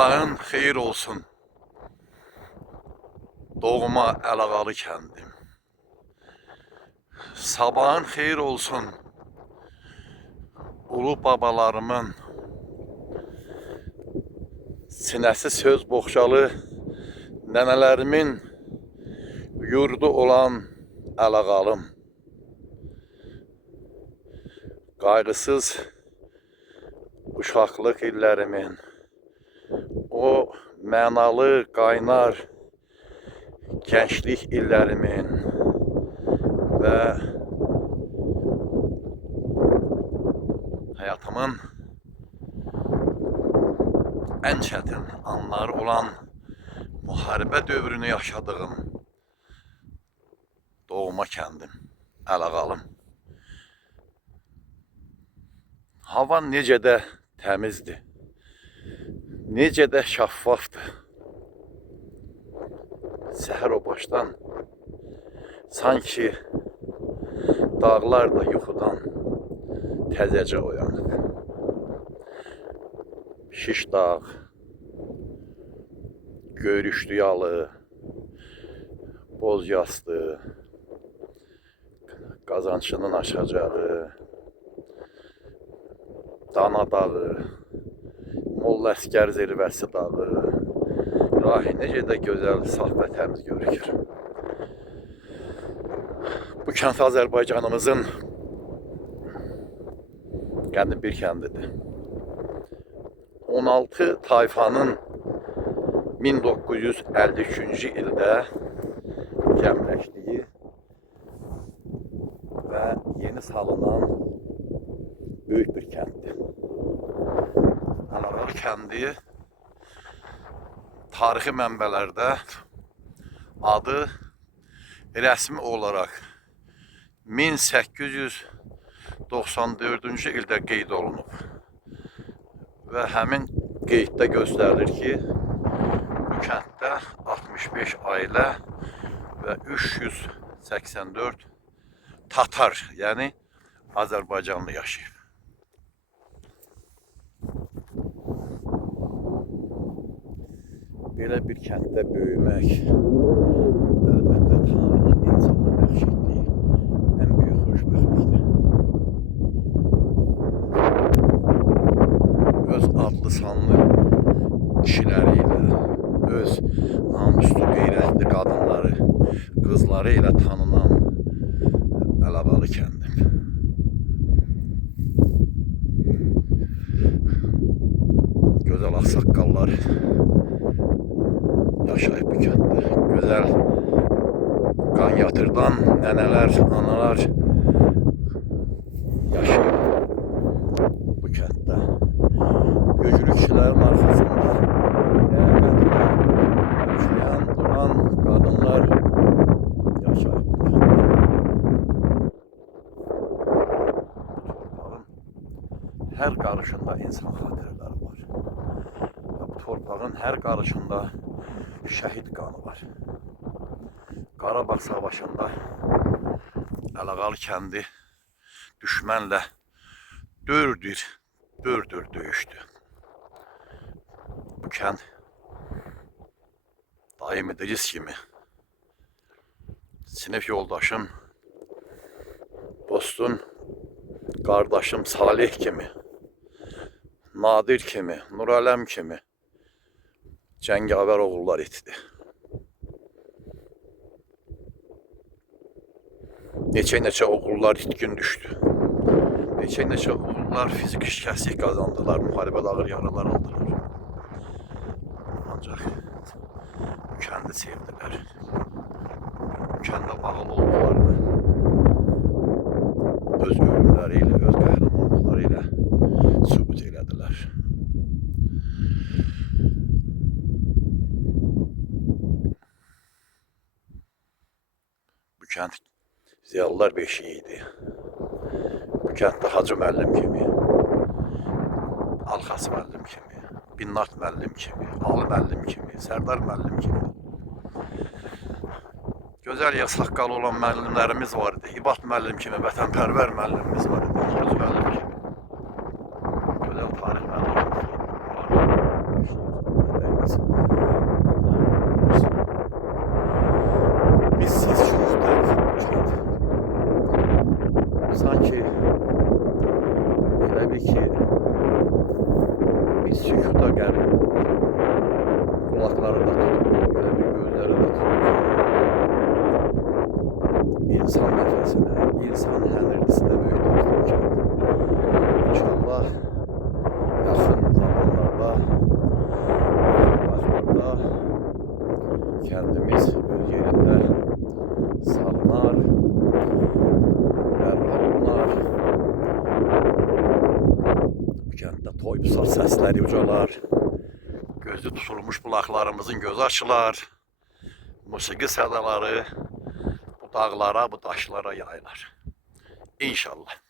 Sabahın xeyir olsun doğma Əlağalı kəndim. Sabahın xeyir olsun ulu babalarımın sinəsi söz boğçalı nənələrimin yurdu olan Əlağalım. Qayğısız uşaqlıq illərimin, o mənalı qaynar gənclik illərimin və həyatımın ən çətin anları olan müharibə dövrünü yaşadığım doğma kəndim Əlağalım. Hava necə də təmizdir, necə də şəffafdır. Səhər o başdan sanki dağlar da yuxudan təzəcə oyanıb. Şiş dağ, Göyrüşlü yalı, Boz yastı, Qazançının aşacağı, Dana dağı, Molla Əskər zirvəsi dağı, İlahi necə də gözəl, saf və təmiz görükür. Bu kənd Azərbaycanımızın qədim bir kəndidir. 16 tayfanın 1953-cü ildə cəmləşdiyi və yeni salınan böyük bir kənddir. Əlağalı kəndi tarixi mənbələrdə adı rəsmi olaraq 1894-cü ildə qeyd olunub və həmin qeyddə göstərilir ki, bu kənddə 65 ailə və 384 Tatar, yəni Azərbaycanlı yaşayıb. Belə bir kənddə böyümək əlbəttə Tanrının insana bəxş etdiyi ən böyük xoşbəxtlikdir. Öz adlı sanlı kişiləri ilə, öz namuslu qeyrətli qadınları, qızları ilə tanınan Əlağalı kəndim. Gözəl ağsaqqallar yaşayıb bu kənddə. Gözəl qan yatırdan nənələr, analar yaşayıb bu kənddə. Güclü kişilərin arxasında yaşayan, duran qadınlar yaşayıb bu kənddə. Torpağın hər qarışında insan xatirələri var. Bu torpağın hər qarışında şəhid qanı var. Qarabağ savaşında Əlağalı kəndi düşmənlə dördür döyüşdü. Bu kənd daim İdris kimi, sinif yoldaşım, dostum, qardaşım Salih kimi, Nadir kimi, Nuraləm kimi cəngavər oğullar etdi. Neçə oğullar itkin düşdü. Neçə oğullar fizik şikəslik qazandılar, müharibədə ağır yaralar aldılar. Ancaq bu kəndi sevdilər. Bu kəndə bağlı olduqlarını öz ölümləri ilə, öz qəhrəmanlıqları ilə sübut elədilər. Bu kənd ziyalılar beşiği idi. Bu kənddə Hacı müəllim kimi, Alxas müəllim kimi, Binnat müəllim kimi, Ali müəllim kimi, Sərdar müəllim kimi gözəl saqqalı olan müəllimlərimiz var idi. İbat müəllim kimi, vətənpərvər müəllimimiz var idi. Hacı müəllim kimi gözəl tarix müəllimimiz var idi. sanki elə bir ki bir sükuta qərq kulakları da tutulur, elə bir gözləri də tutulur. İnsan nəfəsinə, insan hənirtisinə möhtaç bu kənd. İnşallah yaxın zamanlarda, yaxın vaxtlarda kəndimiz öz yerində salınar, bərpa olunar. Bu kənddə toy pusat səsləri ucalar, gözü tutulmuş bulaqlarımızın gözü açılar, musiqi sədaları bu dağlara, bu daşlara yayılar. İnşallah.